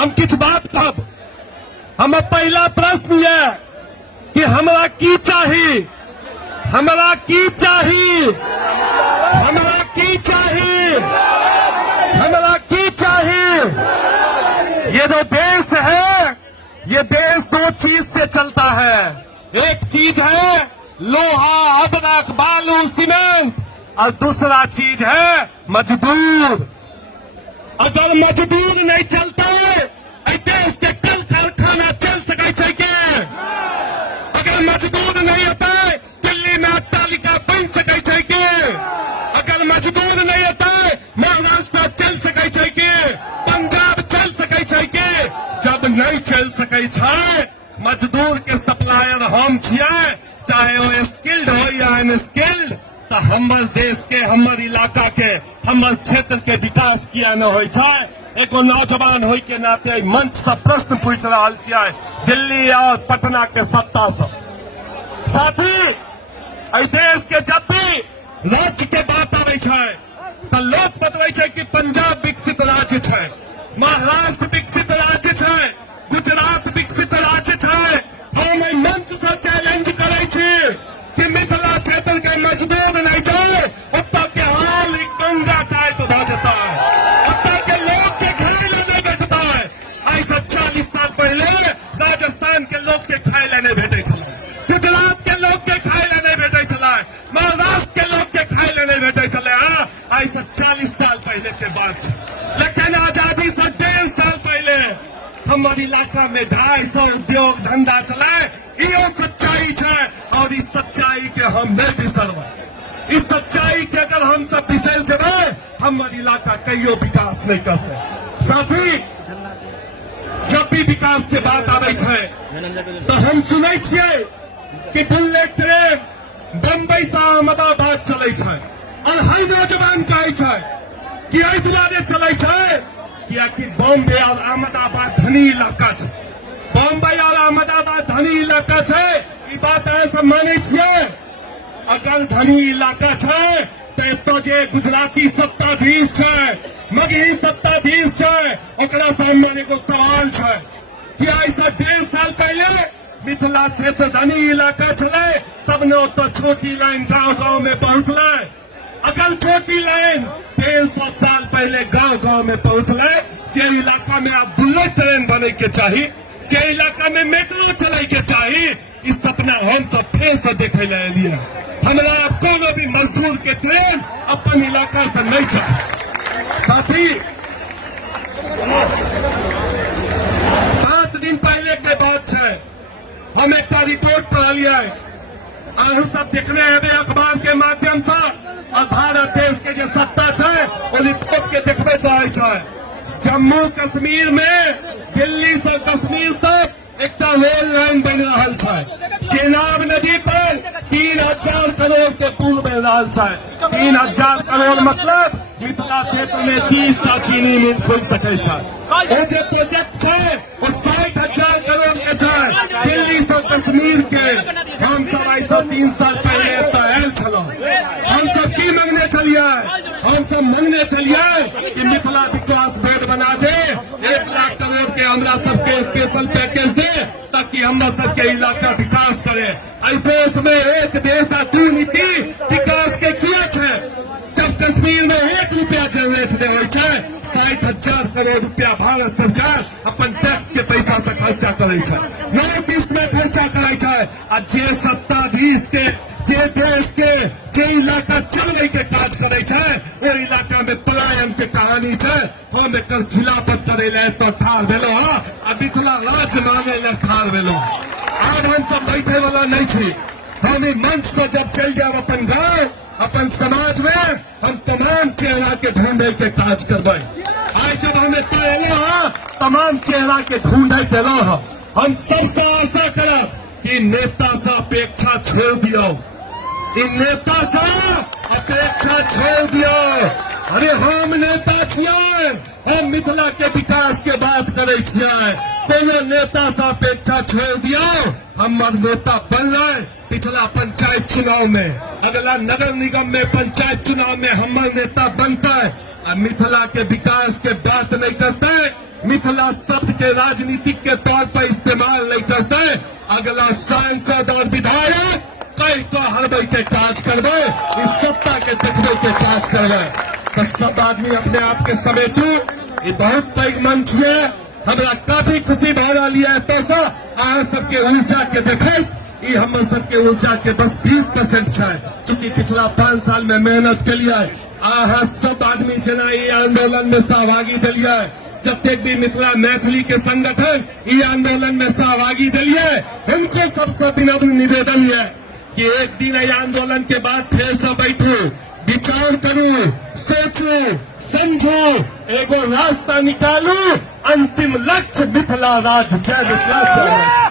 हम किछ बात कहब। हम पहला प्रश्न ये कि हमरा की चाही, हमरा की चाही, हमरा की चाही, हमरा की चाही। ये जो देश है, ये देश दो चीज से चलता है। एक चीज है लोहा, अदरक, बालू, सीमेंट, और दूसरा चीज है मजदूर। अगर मजदूर नहीं चलता देश के कल कारखाना चल सके के। अगर मजदूर नहीं होता दिल्ली में अट्टालिका बन सके के। अगर मजदूर नहीं होता महाराष्ट्र चल सके के, पंजाब चल सके के। जब नहीं चल सके मजदूर के सप्लायर हम छिए, चाहे वो स्किल्ड हो या अनस्किल्ड, तो हमर देश के, हमर इलाका के, हमर क्षेत्र के विकास किया न हो। एक नौजवान हो के नाते मंच से प्रश्न पूछ रहा है दिल्ली और पटना के सत्ता से। साथी, देश के जब भी राज्य के बात आवे तो लोग बतवे कि पंजाब विकसित राज्य है, महाराष्ट्र विकसित राज्य है, गुजरात विकसित राज्य है। हम मंच से चैलेंज करे कि मिथिला क्षेत्र के मजदूर नहीं जाए, उत्तर के हाल गंगा टाइप हो जाता है, उत्तर के लोग के खाए लेने बैठता है। ऐसा 40 साल पहले राजस्थान के लोग के खाए लेने भेटे चला, गुजरात के लोग के खाए लेने भेटे चला, महाराष्ट्र के लोग के खाए लेने भेटे चले। ऐसा 40 साल पहले के बात। लेकिन आजादी से 1.5 साल पहले हमारे इलाका में 250 उद्योग धंधा चलाए। यो सच्चाई है और इस सच्चाई के हम नहीं बिसरवा। इस सच्चाई के अगर हम सब बिसर जाए हमारे इलाका कईयो विकास नहीं करते। साथी, जब भी विकास के बात आवे तो हम सुने कि बुलेट ट्रेन बम्बई से अहमदाबाद चले और हर नौजवान कहे कि एहि दुआरे चले कि बॉम्बे और अहमदाबाद धनी इलाका है। बॉम्बे और अहमदाबाद धनी इलाका है, ये बात ऐसा माने छिए। अगर धनी इलाका है तो जे गुजराती सत्ताधीश है, मगही सत्ताधीश है, ओकरा से हमारे को सवाल है कि ऐसा 1.5 साल पहले मिथिला क्षेत्र धनी इलाका चले, तब न तो छोटी लाइन गांव गांव में पहुंचले। अगर छोटी लाइन 150 साल पहले गांव गांव में पहुंचले, जे इलाका में आप बुलेट ट्रेन बने के चाहिए, जे इलाका में मेट्रो चले के चाहिए, इस सपना हम सब फिर से देखे लिए। हमारा कोनो भी मजदूर के ट्रेन अपन इलाका से नहीं चाहिए। साथी, 5 दिन पहले के बात है, हम एक रिपोर्ट पढ़लिए, अहू सब देखने हैं अखबार के माध्यम से। और भारत देश के जो सत्ता है वो रिपोर्ट के देखबे तो जम्मू कश्मीर में दिल्ली से कश्मीर तक एक रेल लाइन बन रहा है। चेनाब नदी पर 3000 करोड़ के पुल बन रहा है। 3000 करोड़ मतलब मिथिला क्षेत्र में 30टा चीनी मिल खुल सके। वो जो प्रोजेक्ट है वो 60,000 करोड़ के है, दिल्ली से कश्मीर के। हम सब ऐसा 3 साल पहले आयल छो। हम सब की मांगने चलिए, हम सब मांगने चलिए कि मिथिला विकास बोर्ड बना दे, 1 लाख करोड़ के हमरा सबके स्पेशल पैकेज दे, ताकि हमरा सबके इलाका विकास करे। देश में एक देश 2 नीति विकास के किया है। जब कश्मीर में 1 रुपया जनरेट नहीं हो, 60,000 करोड़ रुपया भारत सरकार अपन टैक्स के पैसा से खर्चा करे, नॉर्थ ईस्ट में खर्चा करे। जे सत्ताधीश के, जे देश के, जे इलाका चलने के काज करे, वो इलाका में पलायन के कहानी है। हम एक खिलाफत करे तो ठार भेलो, मिथिला राज्य मांगे ले ठार भेलो। आज हम सब बैठे वाला नहीं थी। हम मंच से जब चल जाए अपन गांव, अपन समाज में, हम तमाम चेहरा के ढूंढे के काज करबे। आज जब हमें तमाम चेहरा के ढूंढे दिलो, हम सबसे आशा करब कि नेता से अपेक्षा छोड़ दियो, इन नेता से अपेक्षा छोड़ दियो। अरे हम नेता छिए, हम मिथिला के विकास के बात करे छिए। कोनो नेता से अपेक्षा छोड़ दियो। हमार नेता बन रहे पिछला पंचायत चुनाव में, अगला नगर निगम में पंचायत चुनाव में हमार नेता बनता है। मिथिला के विकास के बात नहीं करते, मिथिला शब्द के राजनीतिक के तौर पर इस्तेमाल नहीं करते। अगला सांसद और विधायक कई तो हरबई के काज करवे, इस सत्ता के देखने के काज करवे। तो सब आदमी अपने आप के समेटू, ये बहुत पैघ मंच है। हमरा काफी खुशी भा रही है। पैसा अहाँ सबके ऊर्जा के देखत ये हम सबके ऊर्जा के बस 20% है, चूंकि पिछला 5 साल में मेहनत के लिए अहाँ सब आदमी जना ये आंदोलन में सहभागी दिलिए। जतेक भी मिथिला मैथिली के संगठन ये आंदोलन में सहभागी दिलिए, उनको सबसे विनम्र निवेदन है कि एक दिन ये आंदोलन के बाद फिर से बैठू, विचार करूं, सोचूं, समझूं, एगो रास्ता निकालू। अंतिम लक्ष्य मिथिला राज्य, जय मिथिला।